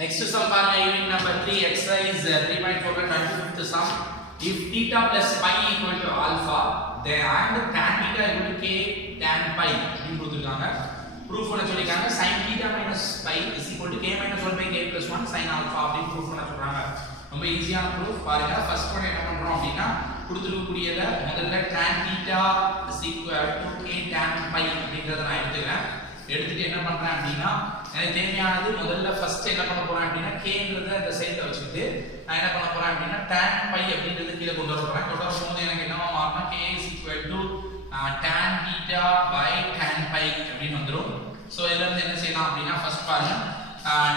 Next sum பாருங்க unit number 3 exercise 3.4 25th sum. If theta plus pi equal to alpha then and tan theta equal to k tan pi அப்படின்னு கொடுத்திருக்காங்க. Proof பண்ண சொல்லிருக்காங்க sin theta minus pi is equal to k minus 1 by k plus 1 sin alpha அப்படின்னு proof பண்ண சொல்றாங்க. ரொம்ப ஈஸியான proof பாருங்க. ஃபர்ஸ்ட் ஒன் என்ன பண்றோம் அப்படினா கொடுத்திருக்கக்கூடியத முதல்ல tan theta is equal to k tan pi அப்படிங்கறத நான் எடுத்துக்கிறேன். எடுத்துட்டு என்ன பண்றேன் அப்படினா எனக்கு தேவையானது முதல்ல ஃபர்ஸ்ட் என்ன பண்ண போறேன் அப்படினா k ங்கறத அந்த சைடுல வச்சிட்டு நான் என்ன பண்ண போறேன் அப்படினா tan pi அப்படிங்கறது கீழ கொண்டு வர போறேன். கொண்டு வரும்போது எனக்கு என்னவா மாறும்னா k is equal to tan theta by tan pi அப்படினு வந்துரும். சோ இதுல இருந்து என்ன செய்யலாம் அப்படினா ஃபர்ஸ்ட் பாருங்க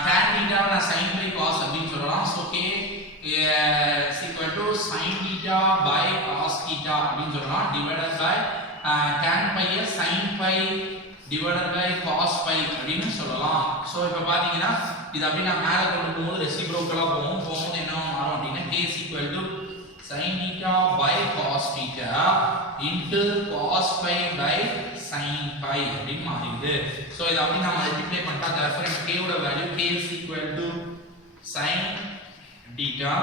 tan theta நான் sin by cos அப்படினு சொல்லலாம். So k is equal to sin theta by cos theta அப்படினு சொல்லலாம் divided by tan pi sin pi divided by cos pi அப்படினு சொல்லலாம். சோ இப்போ பாத்தீங்கன்னா இது அப்படி நான் மேல கொண்டு போகும்போது ரெசிப்ரோக்கலா போகும்போது என்ன மாறும் அப்படினா k is equal to sin theta by cos theta into cos pi by sin pi அப்படினு மாறிடுது. சோ இத அப்படி நான் மல்டிப்ளை பண்ணிட்டா therefore k ஓட value k is equal to sin theta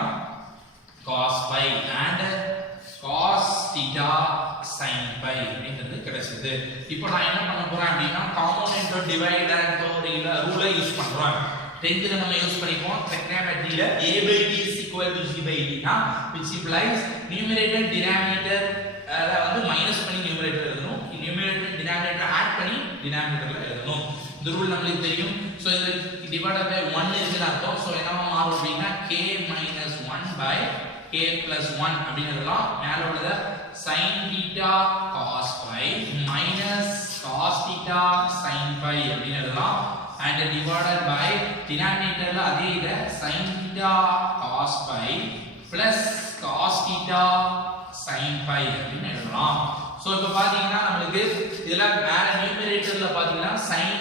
cos pi and cos theta sin pi அப்படிங்கிறது கிடைச்சது. இப்போ நான் என்ன பண்ண போறேன் அப்படினா காம்போனன்ட் டிவைடர் ரூலை யூஸ் பண்றோம். 10th ல நம்ம யூஸ் பண்ணிப்போம் trigonometryல a by d is equal to c by d னா which implies numerator denominator வந்து மைனஸ் பண்ணி numerator எழுதணும். numerator denominator ஆட் பண்ணி denominatorல எழுதணும். இந்த ரூல் நமக்கு தெரியும். சோ இதுல டிவைடட் பை 1 இருக்குன்னு அர்த்தம். சோ என்னவா மாறும் அப்படினா k minus 1 by k plus 1 அப்படினு எழுதலாம். மேல உள்ளத sin theta cos pi minus cos theta sin pi அப்படினு எழுதலாம். and divided by denominatorல அதே இத sin theta cos pi plus cos theta sin pi அப்படினு எழுதலாம். சோ இப்போ பாத்தீங்கன்னா நமக்கு இதுல மேல நியூமரேட்டர்ல பாத்தீங்கன்னா sin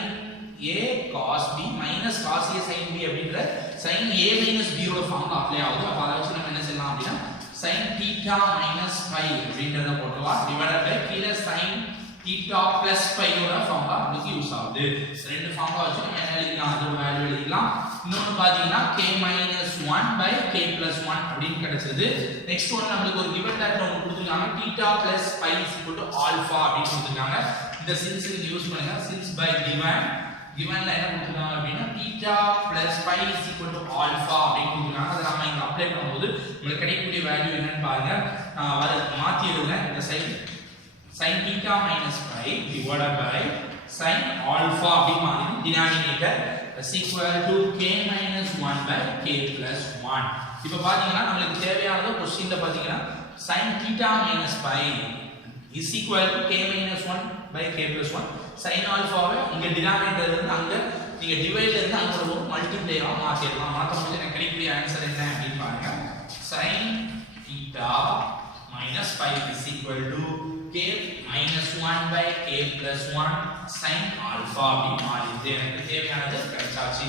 a cos b minus cos a sin b அப்படிங்கற sin a minus b ஓட ஃபார்முலா அப்ளை ஆகுது. அப்ப அத வச்சு நம்ம என்ன செய்யலாம் அப்படினா sin theta minus pi அப்படிங்கறத போட்டுலாம் டிவைடட் பை கீழ sin theta plus pi ஓட ஃபார்முலா நமக்கு யூஸ் ஆகுது. ரெண்டு ஃபார்முலா வச்சு நம்ம என்ன எழுதலாம் அதோட வேல்யூ எழுதலாம். இன்னொரு பாத்தீங்கன்னா k minus 1 by k plus 1 அப்படினு கிடைச்சது. நெக்ஸ்ட் ஒன் நமக்கு ஒரு given data ஒன்னு கொடுத்திருக்காங்க theta plus pi is equal to alpha அப்படினு கொடுத்திருக்காங்க. இந்த since யூஸ் பண்ணுங்க. since by givenல என்ன கொடுத்திருக்காங்க அப்படினா theta plus pi is equal to alpha அப்படினு கொடுத்திருக்காங்க. அத நாம இங்க அப்ளை பண்ணும்போது உங்களுக்கு கிடைக்கக்கூடிய வேல்யூ என்னன்னு பாருங்க. மாத்தி எழுதுறேன். இந்த side sin theta minus pi divided by sin alpha அப்படி மாறி denominator is equal to k minus 1 by k plus 1. இப்போ பாத்தீங்கன்னா நமக்கு தேவையானது क्वेश्चनல பாத்தீங்கன்னா sin theta minus pi is equal to k minus 1 by k plus 1. sin alpha வை இங்க denominator இருந்து அங்க நீங்க டிவைட்ல இருந்து அங்க ஒரு மல்டிப்ளை ஆ மாத்திடலாம். மாத்தும்போது எனக்கு கிடைக்கக்கூடிய ஆன்சர் என்ன அப்படினு பாருங்க. sin theta minus pi is equal to k minus 1 by k plus 1 sin alpha அப்படி மாறிடுது. எனக்கு தேவையானது கிடைச்சாச்சு.